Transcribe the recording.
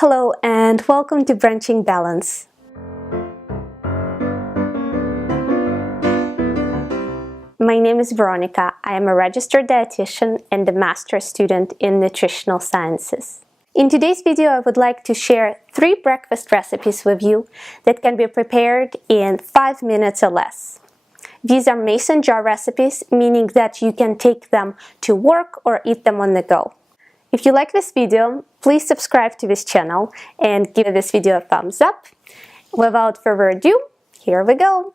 Hello and welcome to Branching Balance. My name is Veronica. I am a registered dietitian and a master's student in nutritional sciences. In today's video, I would like to share 3 breakfast recipes with you that can be prepared in 5 minutes or less. These are mason jar recipes, meaning that you can take them to work or eat them on the go. If you like this video, please subscribe to this channel and give this video a thumbs up. Without further ado, here we go!